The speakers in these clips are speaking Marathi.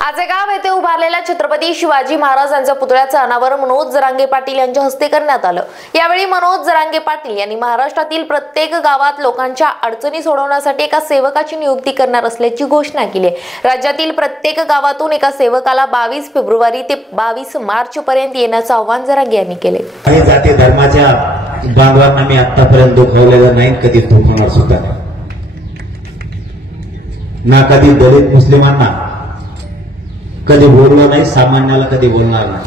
आजेगाव येथे उभारलेल्या छत्रपती शिवाजी महाराज यांच्या पुतळ्याचे अनावरण मनोज जरांगे पाटील यांच्या हस्ते करण्यात आलं। यावेळी मनोज जरांगे पाटील यांनी महाराष्ट्रातील प्रत्येक गावात लोकांच्या अडचणी सोडवण्यासाठी एका सेवकाची नियुक्ती करणार असल्याची घोषणा केली। राज्यातील प्रत्येक गावातून एका सेवकाला 22 फेब्रुवारी ते 22 मार्च पर्यंत येण्याचे आवाहन जरांगे यांनी केले। काही जाती धर्माच्या बांधवांना मी आतापर्यंत दुखावलेलं नाही, कधी दुखवणार सुद्धा ना। कधी दलित मुस्लिमांना कधी बोललो नाही, सामान्याला कधी बोलणार नाही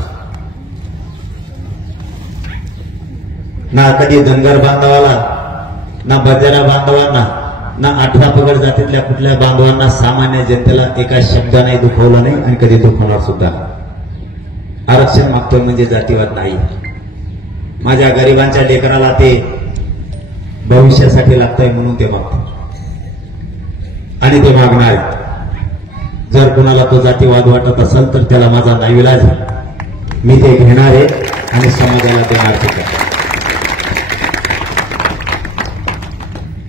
ना। कधी धनगर बांधवाला ना, बजारा बांधवांना ना, 18 पगड जातीतल्या कुठल्या बांधवांना, सामान्य जनतेला एका शब्दाने दुखवलं नाही आणि कधी दुखवणार सुद्धा। आरक्षण मागतोय म्हणजे जातीवाद नाही। माझ्या गरिबांच्या लेकराला ते भविष्यासाठी लागतंय म्हणून ते मागतो आणि ते मागणार। जर कोणाला तो जातीवाद वाटत असेल तर त्याला माझा नाईलाज आहे, मी ते घेणार आहे आणि समाजाला देणार आहे।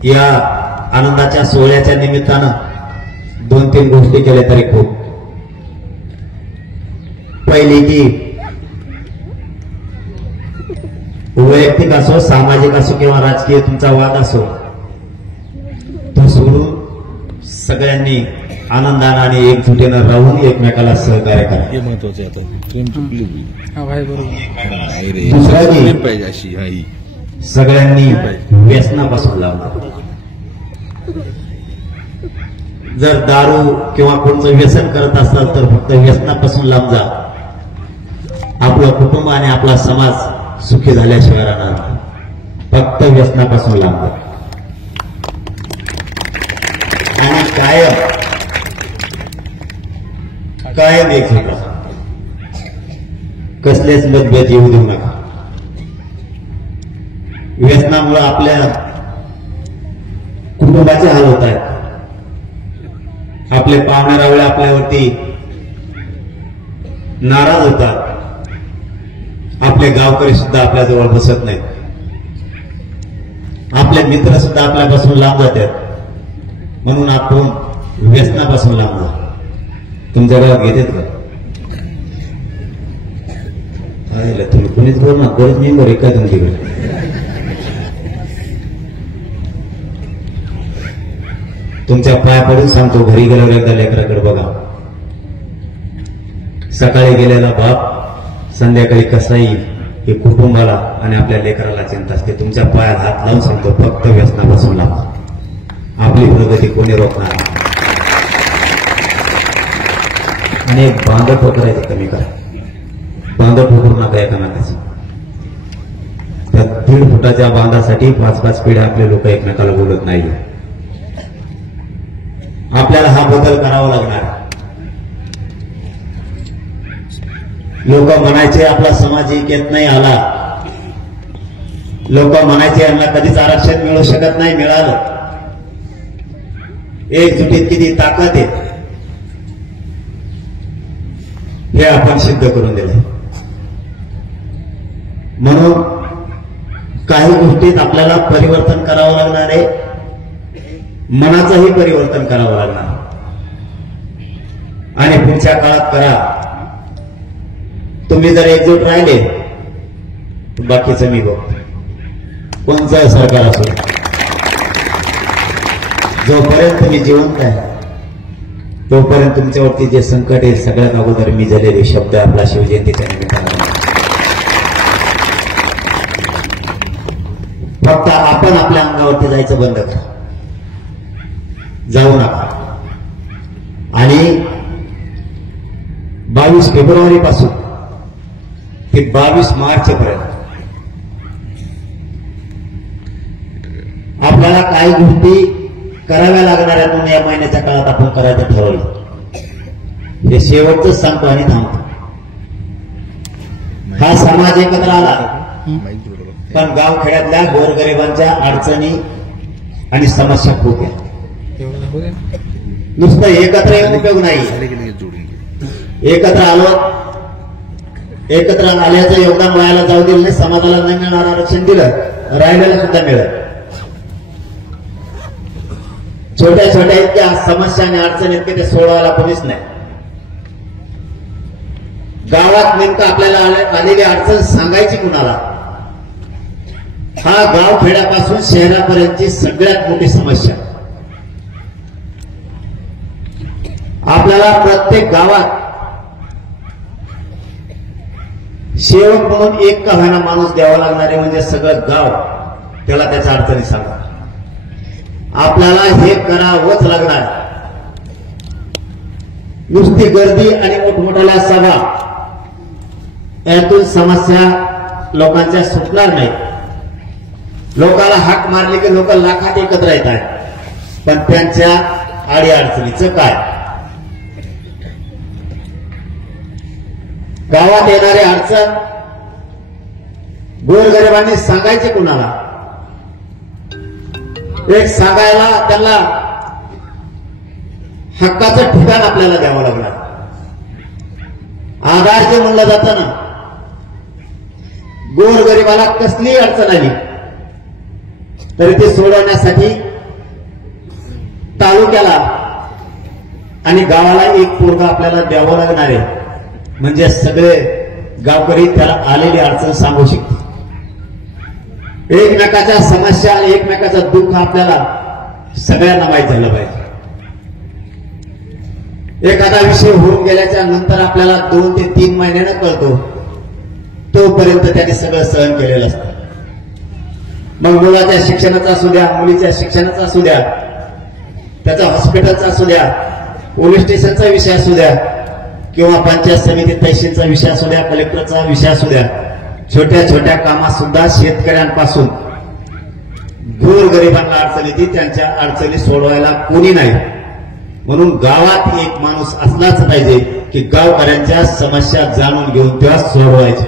या आनंदाच्या सोहळ्याच्या निमित्तानं 2-3 गोष्टी केल्या तरी खूप। पहिली की वैयक्तिक असो, सामाजिक असो किंवा राजकीय तुमचा वाद असो, तो सोडून सगळ्यांनी आनंदाने आणि एकजुटीनं राहून एकमेकाला सहकार्य करा, हे महत्वाचं आहे। सगळ्यांनी व्यसनापासून लावणार। जर दारू किंवा कोणतं व्यसन करत असाल तर फक्त व्यसनापासून लांब जा। आपलं कुटुंब आणि आपला समाज सुखी झाल्याशिवाय राहणार। फक्त व्यसनापासून लांब जा आणि कायम एक होता, कसलेच मतभेद येऊ देऊ नका। व्यसनामुळे आपल्या कुटुंबाचे हाल होत आहेत। आपले पाहुणारावळे आपल्यावरती नाराज होतात, आपले गावकरी सुद्धा आपल्याजवळ बसत नाहीत, आपले मित्र सुद्धा आपल्यापासून लांब जातात। म्हणून आपण व्यसनापासून लांब जा। तुमच्या गावात घेतात का? तुम्ही कोणीच बोल ना, कोणीच नाही बरं का तुमच्याकडे? तुमच्या पाया पडून सांगतो, घरी गेल्यावर एकदा लेकराकडे बघा। सकाळी गेलेला बाप संध्याकाळी कसा येईल हे कुटुंबाला आणि आपल्या लेकराला चिंता असते। तुमच्या पायात हात लावून सांगतो, फक्त व्यसनापासून लांब। आपली प्रगती कोणी रोखणार नाही। आणि बांध ठोकरायचं कमी करा, बांध ठोकरू नका एकमेकाची। त्या 1.5 फुटाच्या बांधासाठी 5-5 पिढ्या आपले लोक एकमेकाला बोलत नाही। आपल्याला हा बदल करावा लागणार। लोक म्हणायचे आपला समाज ऐक्यात नाही आला, लोक म्हणायचे यांना कधीच आरक्षण मिळू शकत नाही, मिळालं। एकजुटीत किती ताकद आहे हे आपण सिद्ध करून दिलं। म्हणून काही गोष्टीत आपल्याला परिवर्तन करावं लागणार आहे, मनाचंही परिवर्तन करावं लागणार आणि पुढच्या काळात करा। तुम्ही जर एकजूट राहिले बाकीचं मी बघतो, कोणचं सरकार असो, जोपर्यंत तुम्ही जिवंत आहे तोपर्यंत तुमच्यावरती जे संकट आहे सगळ्यात अगोदर मी झालेले शब्द आपला शिवजयंतीच्या निमित्तानं फक्त आपण आपल्या अंगावरती जायचं बंद करा, जाऊ नका। आणि 22 फेब्रुवारी पासून ते 22 मार्च पर्यंत आपल्याला काही गोष्टी कराव्या लागणार आहेत म्हणून या महिन्याच्या काळात आपण करायचं ठरवलं। हे शेवटच सांगतो आणि थांबतो। हा समाज एकत्र आला, पण गावखेड्यातल्या गोरगरिबांच्या अडचणी आणि समस्या खूप आहेत। नुसतं एकत्र येऊन उपयोग नाही। एकत्र आलो, एकत्र आल्याचं योगदान व्हायला जाऊ दिलं नाही। समाजाला नाही मिळणार आरक्षण दिलं, राहिलेलं सुद्धा मिळत। छोट्या छोट्या इतक्या समस्या आणि अडचणी इतक्या ते सोडवायला कोणीच नाही। गावात नेमकं आपल्याला आलेली अडचण सांगायची कुणाला? हा गाव खेड्यापासून शहरापर्यंतची सगळ्यात मोठी समस्या. आपल्याला प्रत्येक गावात सेवक म्हणून एक का होईना माणूस द्यावा लागणार आहे, म्हणजे सगळं गाव त्याला त्याच्या अडचणी सांगा. आपल्याला हे करावंच लागणार. नुसती गर्दी आणि मोठमोठ्या सभा यातून समस्या लोकांच्या सुटणार नाही. लोकांना हाक मारली की लोक लाखात एकत्र येत आहेत, पण त्यांच्या आडी अडचणीचं काय? गावात येणारी अडचण गोरगरिबांनी सांगायचे कुणाला? एक सांगायला त्यांना हक्काचं ठिकाण आपल्याला द्यावं लागणार. आधार जे म्हणलं जातं ना, गोरगरिबाला कसलीही अडचण आली तरी ते सोडवण्यासाठी तालुक्याला आणि गावाला एक पोरगा आपल्याला द्यावं लागणार आहे, म्हणजे सगळे गावकरी त्याला आलेली अडचण सांगू शकते. एकमेकाच्या समस्या आणि एकमेकाचं दुःख आपल्याला सगळ्यांना माहीत झालं पाहिजे. एखादा विषय होऊन गेल्याच्या नंतर आपल्याला 2 ते 3 महिन्यानं कळतो, तोपर्यंत त्याने सगळं सहन केलेलं असतं. मग मुलाच्या शिक्षणाचा असू द्या, मुलीच्या शिक्षणाचा असू द्या, त्याचा हॉस्पिटलचा असू द्या, पोलीस स्टेशनचा विषय असू द्या, किंवा पंचायत समिती तहसीलचा विषय असू द्या, कलेक्टरचा विषय असू द्या, छोट्या छोट्या कामात सुद्धा शेतकऱ्यांपासून गोरगरिबांना अडचण येते, त्यांच्या अडचणी सोडवायला कोणी नाही. म्हणून गावात एक माणूस असलाच पाहिजे की गावकऱ्यांच्या समस्या जाणून घेऊन तेव्हा सोडवायच्या.